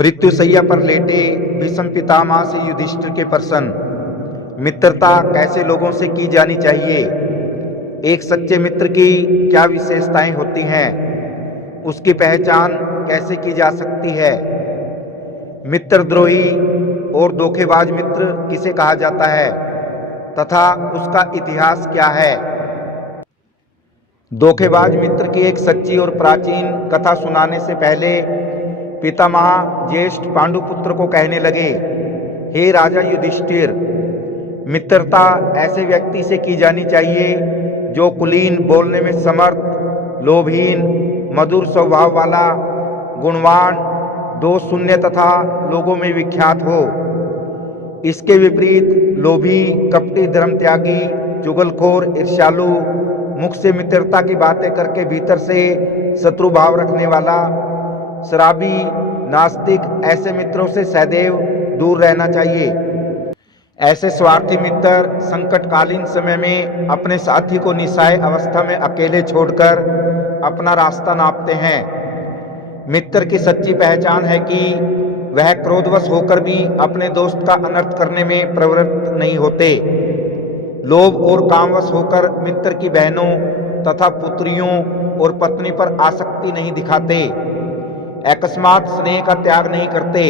मृत्युशैया पर लेटे भीष्म पितामह से युधिष्ठिर के प्रश्न। मित्रता कैसे लोगों से की जानी चाहिए? एक सच्चे मित्र की क्या विशेषताएं होती हैं? उसकी पहचान कैसे की जा सकती है? मित्रद्रोही और धोखेबाज मित्र किसे कहा जाता है तथा उसका इतिहास क्या है? धोखेबाज मित्र की एक सच्ची और प्राचीन कथा सुनाने से पहले पितामह ज्येष्ठ पांडुपुत्र को कहने लगे, हे राजा युधिष्ठिर, मित्रता ऐसे व्यक्ति से की जानी चाहिए जो कुलीन, बोलने में समर्थ, लोभहीन, मधुर स्वभाव वाला, गुणवान, दोष शून्य तथा लोगों में विख्यात हो। इसके विपरीत लोभी, कपटी, धर्म त्यागी, चुगलखोर, ईर्ष्यालु, मुख से मित्रता की बातें करके भीतर से शत्रु भाव रखने वाला, शराबी, नास्तिक, ऐसे मित्रों से सदैव दूर रहना चाहिए। ऐसे स्वार्थी मित्र संकटकालीन समय में अपने साथी को निस्सहाय अवस्था में अकेले छोड़कर अपना रास्ता नापते हैं। मित्र की सच्ची पहचान है कि वह क्रोधवश होकर भी अपने दोस्त का अनर्थ करने में प्रवृत्त नहीं होते। लोभ और कामवश होकर मित्र की बहनों तथा पुत्रियों और पत्नी पर आसक्ति नहीं दिखाते। अकस्मात स्नेह का त्याग नहीं करते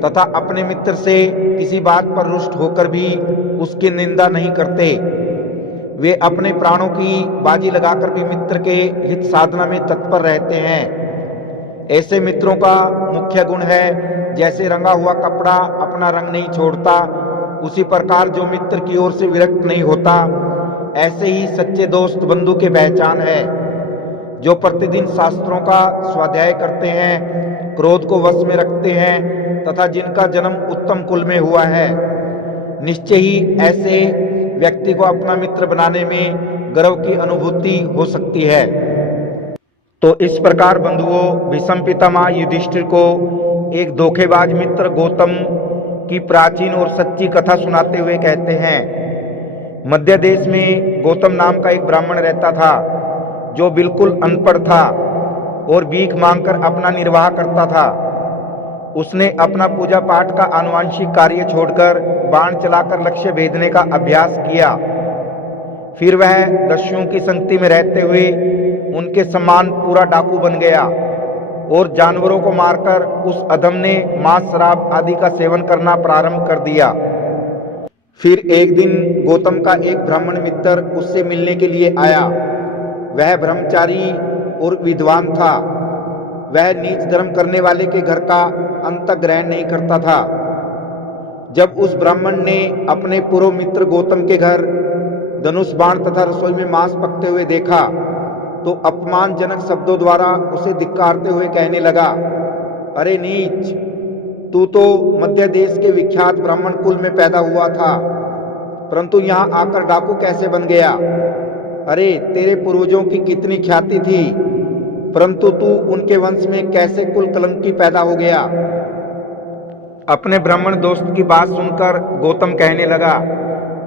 तथा अपने मित्र से किसी बात पर रुष्ट होकर भी उसकी निंदा नहीं करते। वे अपने प्राणों की बाजी लगाकर भी मित्र के हित साधना में तत्पर रहते हैं। ऐसे मित्रों का मुख्य गुण है, जैसे रंगा हुआ कपड़ा अपना रंग नहीं छोड़ता, उसी प्रकार जो मित्र की ओर से विरक्त नहीं होता, ऐसे ही सच्चे दोस्त बंधु की पहचान है, जो प्रतिदिन शास्त्रों का स्वाध्याय करते हैं, क्रोध को वश में रखते हैं तथा जिनका जन्म उत्तम कुल में हुआ है। निश्चय ही ऐसे व्यक्ति को अपना मित्र बनाने में गर्व की अनुभूति हो सकती है। तो इस प्रकार बंधुओं, भीष्म पितामह युधिष्ठिर को एक धोखेबाज मित्र गौतम की प्राचीन और सच्ची कथा सुनाते हुए कहते हैं। मध्य देश में गौतम नाम का एक ब्राह्मण रहता था, जो बिल्कुल अनपढ़ था और भीख मांगकर अपना निर्वाह करता था। उसने अपना पूजा पाठ का आनुवांशिक कार्य छोड़कर बाण चलाकर लक्ष्य भेदने का अभ्यास किया। फिर वह दस्युओं की संगति में रहते हुए उनके समान पूरा डाकू बन गया और जानवरों को मारकर उस अधम ने मांस, शराब आदि का सेवन करना प्रारंभ कर दिया। फिर एक दिन गौतम का एक ब्राह्मण मित्र उससे मिलने के लिए आया। वह ब्रह्मचारी और विद्वान था। वह नीच धर्म करने वाले के घर का अंत ग्रहण नहीं करता था। जब उस ब्राह्मण ने अपने पूर्व मित्र गौतम के घर धनुष बाण तथा रसोई में मांस पकते हुए देखा तो अपमानजनक शब्दों द्वारा उसे धिक्कारते हुए कहने लगा, अरे नीच, तू तो मध्य देश के विख्यात ब्राह्मण कुल में पैदा हुआ था, परंतु यहाँ आकर डाकू कैसे बन गया? अरे तेरे पूर्वजों की कितनी ख्याति थी, परंतु तू उनके वंश में कैसे कुल कलंकी पैदा हो गया? अपने ब्राह्मण दोस्त की बात सुनकर गौतम कहने लगा,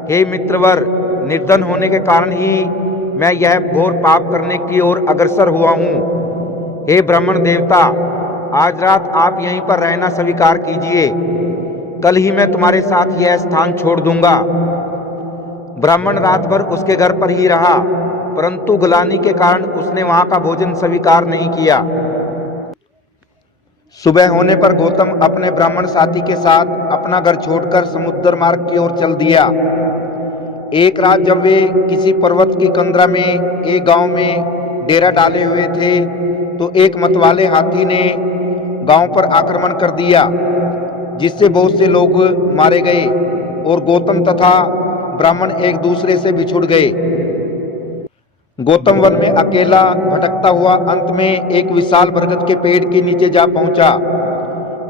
हे मित्रवर, निर्धन होने के कारण ही मैं यह घोर पाप करने की ओर अग्रसर हुआ हूँ। हे ब्राह्मण देवता, आज रात आप यहीं पर रहना स्वीकार कीजिए। कल ही मैं तुम्हारे साथ यह स्थान छोड़ दूंगा। ब्राह्मण रात भर उसके घर पर ही रहा, परंतु ग्लानि के कारण उसने वहां का भोजन स्वीकार नहीं किया। सुबह होने पर गौतम अपने ब्राह्मण साथी के साथ अपना घर छोड़कर समुद्र मार्ग की ओर चल दिया। एक रात जब वे किसी पर्वत की कंदरा में एक गांव में डेरा डाले हुए थे तो एक मतवाले हाथी ने गांव पर आक्रमण कर दिया, जिससे बहुत से लोग मारे गए और गौतम तथा ब्राह्मण एक दूसरे से बिछुड़ गए। गौतम वन में अकेला भटकता हुआ अंत में एक विशाल बरगद के पेड़ के नीचे जा पहुंचा।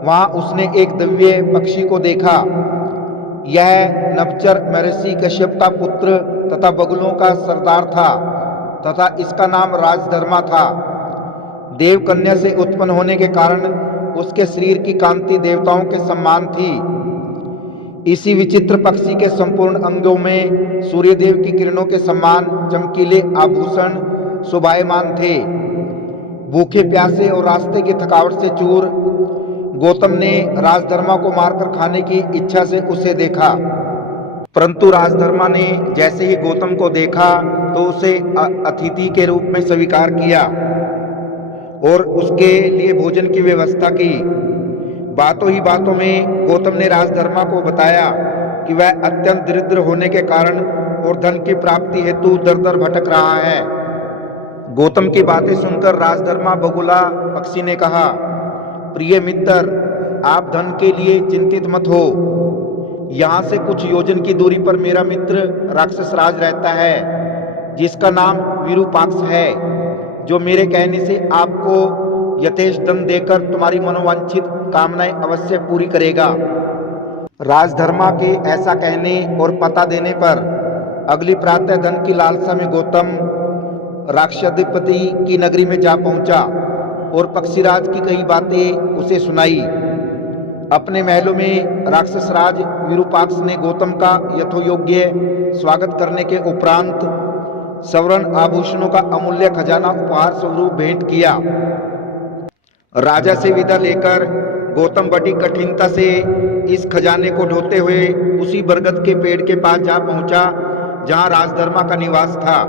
वहां उसने एक दिव्य पक्षी को देखा। यह नभचर महर्षि कश्यप का पुत्र तथा बगुलों का सरदार था तथा इसका नाम राजधर्मा था। देव कन्या से उत्पन्न होने के कारण उसके शरीर की कांति देवताओं के समान थी। इसी विचित्र पक्षी के संपूर्ण अंगों में सूर्यदेव की किरणों के समान चमकीले आभूषण शोभायमान थे। भूखे प्यासे और रास्ते की थकावट से चूर गौतम ने राजधर्मा को मारकर खाने की इच्छा से उसे देखा, परंतु राजधर्मा ने जैसे ही गौतम को देखा तो उसे अतिथि के रूप में स्वीकार किया और उसके लिए भोजन की व्यवस्था की। बातों ही बातों में गौतम ने राजधर्मा को बताया कि वह अत्यंत दरिद्र होने के कारण और धन की प्राप्ति हेतु दर दर भटक रहा है। गौतम की बातें सुनकर राजधर्मा बगुला पक्षी ने कहा, प्रिय मित्र, आप धन के लिए चिंतित मत हो। यहाँ से कुछ योजन की दूरी पर मेरा मित्र राक्षस राज रहता है, जिसका नाम विरूपाक्ष है, जो मेरे कहने से आपको यथेष्ट धन देकर तुम्हारी मनोवांछित कामनाएं अवश्य पूरी करेगा। राजधर्मा के ऐसा कहने और पता देने पर अगली प्रातः धन की लालसा में गौतम राक्षसाधिपति की नगरी में जा पहुंचा और पक्षीराज की कई बातें उसे सुनाई। अपने महलों में राक्षस राज विरूपाक्ष ने गौतम का यथोयोग्य स्वागत करने के उपरांत स्वर्ण आभूषणों का अमूल्य खजाना उपहार स्वरूप भेंट किया। राजा से विदा लेकर गौतम बड़ी कठिनता से इस खजाने को ढोते हुए उसी बरगद के पेड़ के पास जा पहुंचा जहां राजधर्मा का निवास था।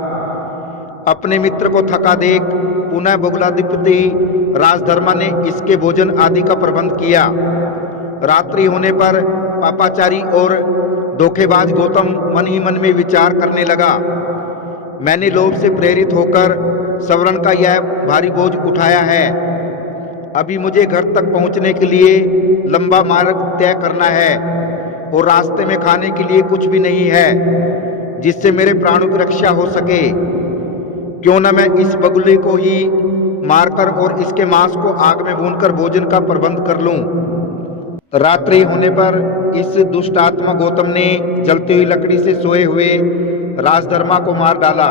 अपने मित्र को थका देख पुनः बगुलाधिपति राजधर्मा ने इसके भोजन आदि का प्रबंध किया। रात्रि होने पर पापाचारी और धोखेबाज गौतम मन ही मन में विचार करने लगा, मैंने लोभ से प्रेरित होकर स्वर्ण का यह भारी बोझ उठाया है। अभी मुझे घर तक पहुंचने के लिए लंबा मार्ग तय करना है और रास्ते में खाने के लिए कुछ भी नहीं है जिससे मेरे प्राणों की रक्षा हो सके। क्यों न मैं इस बगुले को ही मारकर और इसके मांस को आग में भूनकर भोजन का प्रबंध कर लूं। रात्रि होने पर इस दुष्ट आत्मा गौतम ने जलती हुई लकड़ी से सोए हुए राजधर्मा को मार डाला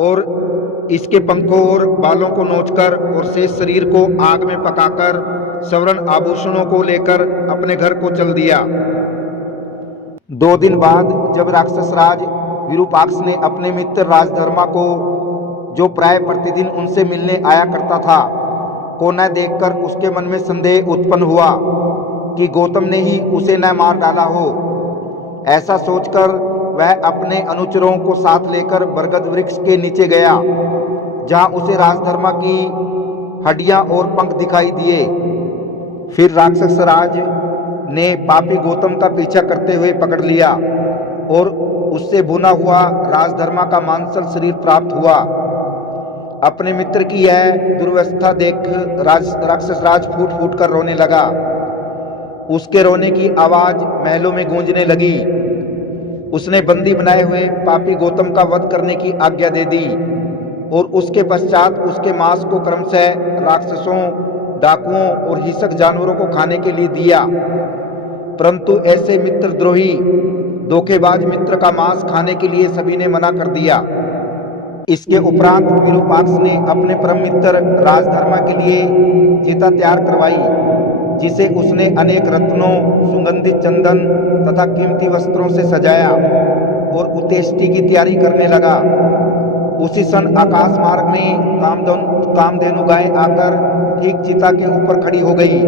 और इसके पंखों और बालों को नोचकर और शेष शरीर को आग में पकाकर स्वर्ण आभूषणों को लेकर अपने घर को चल दिया। 2 दिन बाद जब राक्षस राज विरूपाक्ष ने अपने मित्र राजधर्मा को, जो प्राय प्रतिदिन उनसे मिलने आया करता था, को न देखकर उसके मन में संदेह उत्पन्न हुआ कि गौतम ने ही उसे न मार डाला हो। ऐसा सोचकर वह अपने अनुचरों को साथ लेकर बरगद वृक्ष के नीचे गया, जहां उसे राजधर्मा की हड्डियां और पंख दिखाई दिए। फिर राक्षस राज ने पापी गौतम का पीछा करते हुए पकड़ लिया और उससे भुना हुआ राजधर्मा का मांसल शरीर प्राप्त हुआ। अपने मित्र की यह दुर्वस्था देख राक्षस राज फूट फूट कर रोने लगा। उसके रोने की आवाज महलों में गूंजने लगी। उसने बंदी बनाए हुए पापी गौतम का वध करने की आज्ञा दे दी और उसके पश्चात उसके मांस को क्रमशः राक्षसों, डाकुओं और हिंसक जानवरों को खाने के लिए दिया। परंतु ऐसे मित्रद्रोही धोखेबाज मित्र का मांस खाने के लिए सभी ने मना कर दिया। इसके उपरांत विरूपाक्ष ने अपने परम मित्र राजधर्मा के लिए चिता तैयार करवाई, जिसे उसने अनेक रत्नों, सुगंधित चंदन तथा कीमती वस्त्रों से सजाया और उतेष्टि की तैयारी करने लगा। उसी क्षण आकाश मार्ग में कामधेनु गाय आकर ठीक चिता के ऊपर खड़ी हो गई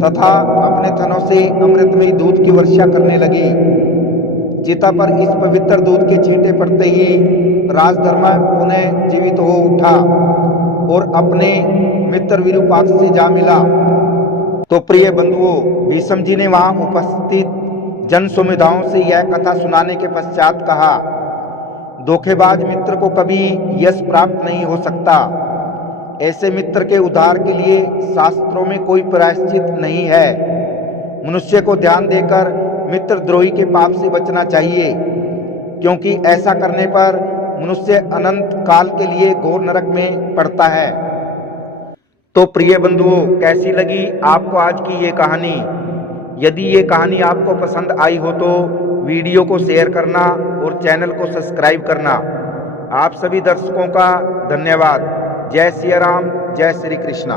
तथा अपने थनों से अमृतमयी दूध की वर्षा करने लगी। चिता पर इस पवित्र दूध के छींटे पड़ते ही राजधर्मा पुनः जीवित हो उठा और अपने मित्र विरूपाक्ष से जा मिला। तो प्रिय बंधुओं, भीष्म जी ने वहां उपस्थित जन समुदायों से यह कथा सुनाने के पश्चात कहा, धोखेबाज मित्र को कभी यश प्राप्त नहीं हो सकता। ऐसे मित्र के उद्धार के लिए शास्त्रों में कोई प्रायश्चित नहीं है। मनुष्य को ध्यान देकर मित्रद्रोही के पाप से बचना चाहिए, क्योंकि ऐसा करने पर मनुष्य अनंत काल के लिए घोर नरक में पड़ता है। तो प्रिय बंधुओं, कैसी लगी आपको आज की ये कहानी? यदि ये कहानी आपको पसंद आई हो तो वीडियो को शेयर करना और चैनल को सब्सक्राइब करना। आप सभी दर्शकों का धन्यवाद। जय सिया राम, जय श्री कृष्णा।